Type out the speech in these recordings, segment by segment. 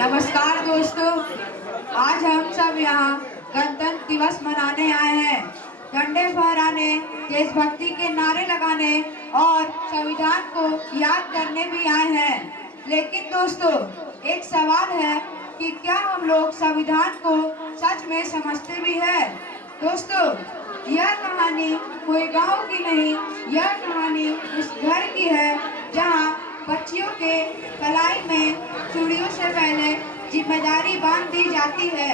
नमस्कार दोस्तों, आज हम सब यहाँ गणतंत्र दिवस मनाने आए हैं। झंडे फहराने, देशभक्ति के नारे लगाने और संविधान को याद करने भी आए हैं। लेकिन दोस्तों, एक सवाल है कि क्या हम लोग संविधान को सच में समझते भी हैं? दोस्तों, यह कहानी कोई गांव की नहीं, यह कहानी उस घर की है जहां बच्चियों के कलाई में चूड़ियों से पहले जिम्मेदारी बांध दी जाती है,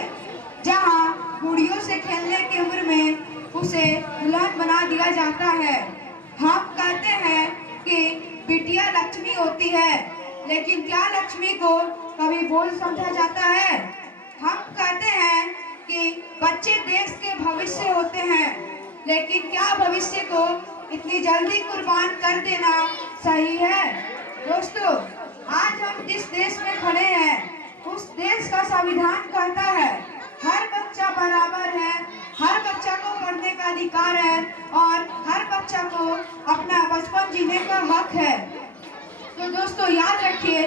जहां गुड़ियों से खेलने की उम्र में उसे दुल्हन बना दिया जाता है। हम कहते हैं कि बिटिया लक्ष्मी होती है, लेकिन क्या लक्ष्मी को कभी बोझ समझा जाता है? हम कहते हैं कि बच्चे देश के भविष्य होते हैं, लेकिन क्या भविष्य को इतनी जल्दी कुर्बान कर देना सही है? दोस्तों, आज हम जिस देश में खड़े हैं, उस देश का संविधान कहता है हर बच्चा बराबर है, हर बच्चा को पढ़ने का अधिकार है और हर बच्चा को अपना बचपन जीने का हक है। तो दोस्तों, याद रखिए,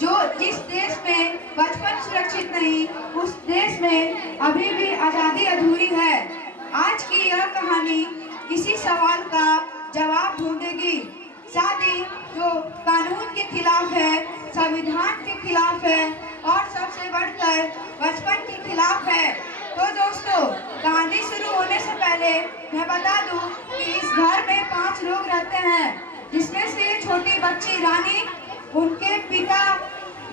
जिस देश में बचपन सुरक्षित नहीं, उस देश में अभी भी आजादी अधूरी है। आज की यह कहानी इसी सवाल का जवाब ढूंढेगी। शादी जो कानून के खिलाफ है, संविधान के खिलाफ है और सबसे बढ़कर बचपन के खिलाफ है। तो दोस्तों, कहानी शुरू होने से पहले मैं बता दूं कि इस घर में 5 लोग रहते हैं, जिसमें से छोटी बच्ची रानी, उनके पिता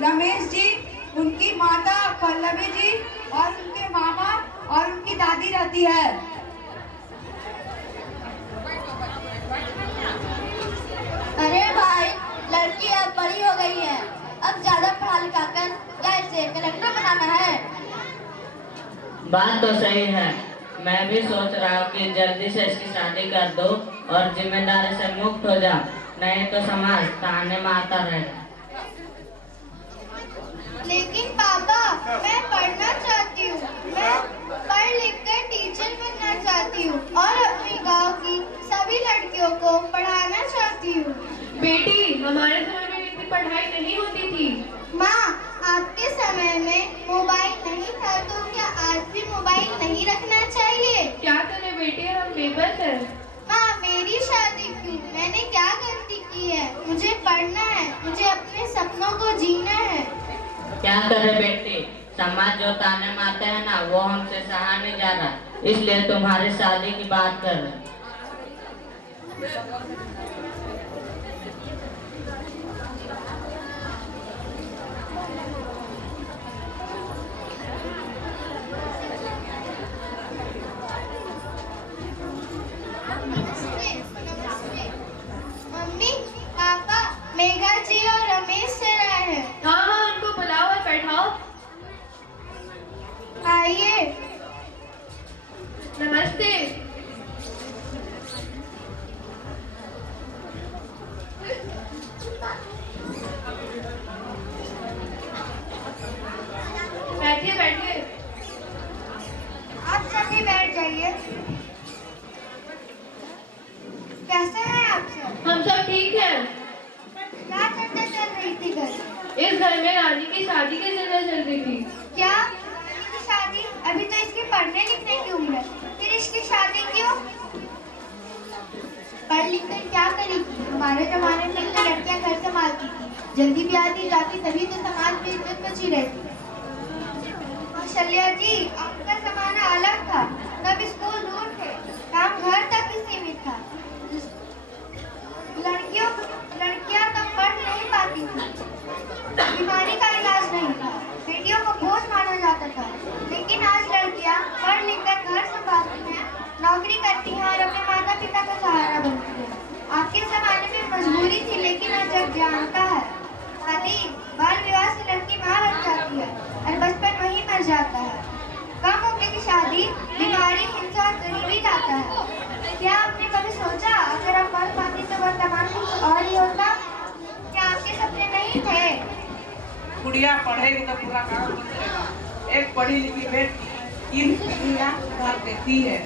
रमेश जी, उनकी माता पल्लवी जी और उनके मामा और उनकी दादी रहती है। अरे भाई, लड़की अब बड़ी हो गई है, अब ज्यादा पढ़ा लिखा कर क्या इसे कलेक्टर बनाना है? बात तो सही है। मैं भी सोच रहा हूँ कि जल्दी से इसकी शादी कर दो और जिम्मेदारी से मुक्त हो जा, नहीं तो समाज ताने मारता रहेगा। लेकिन पापा, मैं पढ़ना चाहती हूँ। मैं पढ़ लिख कर टीचर बनना चाहती हूँ और अपने गांव की सभी लड़कियों को पढ़ाना चाहती हूँ। बेटी, हमारे समय में इतनी पढ़ाई नहीं होती थी। माँ, आपके समय में मोबाइल नहीं था, तो क्या आज भी मोबाइल नहीं रखना चाहिए? क्या करें बेटे, हम बेबस हैं। माँ, मेरी शादी क्यों? मैंने क्या गलती की है? मुझे पढ़ना है, मुझे अपने सपनों को जीना है। क्या करे बेटी, समाज जो ताने मारते हैं ना, वो हमसे सहा नहीं जा रहा, इसलिए तुम्हारी शादी की बात कर रहे। मम्मी, पापा, मेघा जी और रमेश सर आए हैं। हाँ, उनको बुलाओ और बैठाओ। आइए। नमस्ते। बैठिए बैठिए। आप सभी बैठ जाइए। कैसे हैं आप सब? हम सब ठीक हैं। क्या चर्चा चल रही थी घर? इस घर में रानी की शादी की चर्चा चल रही थी। क्या रानी की शादी? अभी तो इसकी पढ़ने लिखने की उम्र है, फिर इसकी शादी क्यों? पढ़ लिख कर क्या करेगी? हमारे जमाने में तो लड़कियां घर संभालती थी, जल्दी ब्याह दी जाती, तभी तो समाज में इज्जत बची रहती। शल्या जी, आपका जमाना अलग था, तब स्कूल दूर थे, काम घर तक ही सीमित था। लड़कियां तब पढ़ नहीं पाती थी, बीमारी का इलाज नहीं था, बेटियों को बोझ माना जाता था। लेकिन आज लड़कियां पढ़ लिख कर घर संभालती हैं, नौकरी करती हैं और अपने माता पिता का सहारा बनती हैं। आपके जमाने में मजबूरी थी, लेकिन आज जग जानता है, शादी बाल विवाह से लड़की माँ बन जाती है और बचपन वहीं मर जाता है। कम उम्र की शादी बीमारी, हिंसा और गरीबी लाता है। क्या आपने कभी सोचा, अगर आप पढ़ पाती तो वर्तमान में कुछ और ही होता? क्या आपके सपने नहीं थे? गुड़िया पढ़ेगी तो पूरा काम बन जाएगा। एक पढ़ी लिखी बेटी 3 पीढ़ियां सुधार देती है।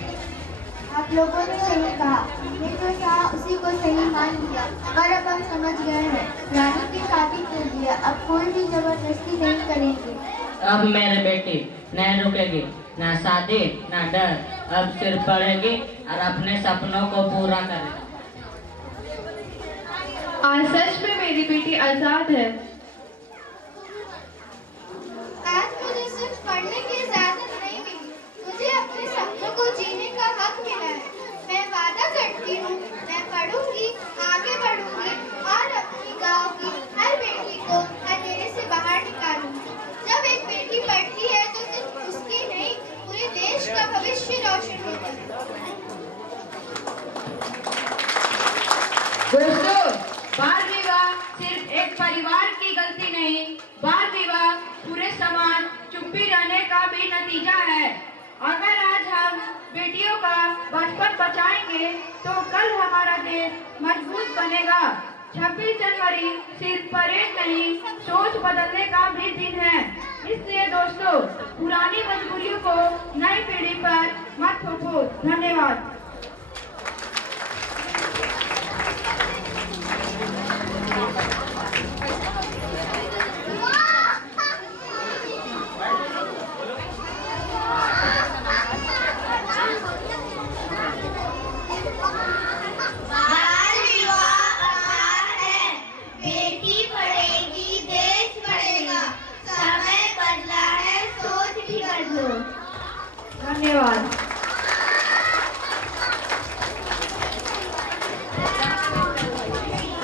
आप लोगों ने सही कहा, मैं जो कहा उसी को सही मान लिया और अब हम समझ गए हैं। रानी की शादी के लिए अब कोई भी जबरदस्ती नहीं करेंगे। अब मेरी बेटी नहीं रुकेगी, ना शादी ना डर, अब सिर्फ पढ़ेगी और अपने सपनों को पूरा करेगी। आज सच में मेरी बेटी आजाद है। आज मुझे सिर्फ पढ़ने की इजाजत नहीं मिली, मुझे अपने सपनों को जीने का हक मिला है। मैं वादा करती हूँ, मैं पढ़ूंगी, आगे बढ़ूंगी और अपनी गांव की हर बेटी को अंधेरे से बाहर निकालूंगी। जब एक बेटी पढ़ती है तो सिर्फ उसकी नहीं, पूरे देश का भविष्य रोशन होता है। दोस्तों, बाल विवाह सिर्फ एक परिवार की गलती नहीं, बाल विवाह पूरे समाज चुप्पी रहने का भी नतीजा है। अगर आज हम बेटियों का बचपन बचाएंगे तो कल हमारा देश मजबूत बनेगा। 26 जनवरी सिर्फ परेड नहीं, सोच बदलने का भी दिन है। इसलिए दोस्तों, पुरानी मजबूरियों को नई पीढ़ी पर मत थोपो। धन्यवाद। धन्यवाद।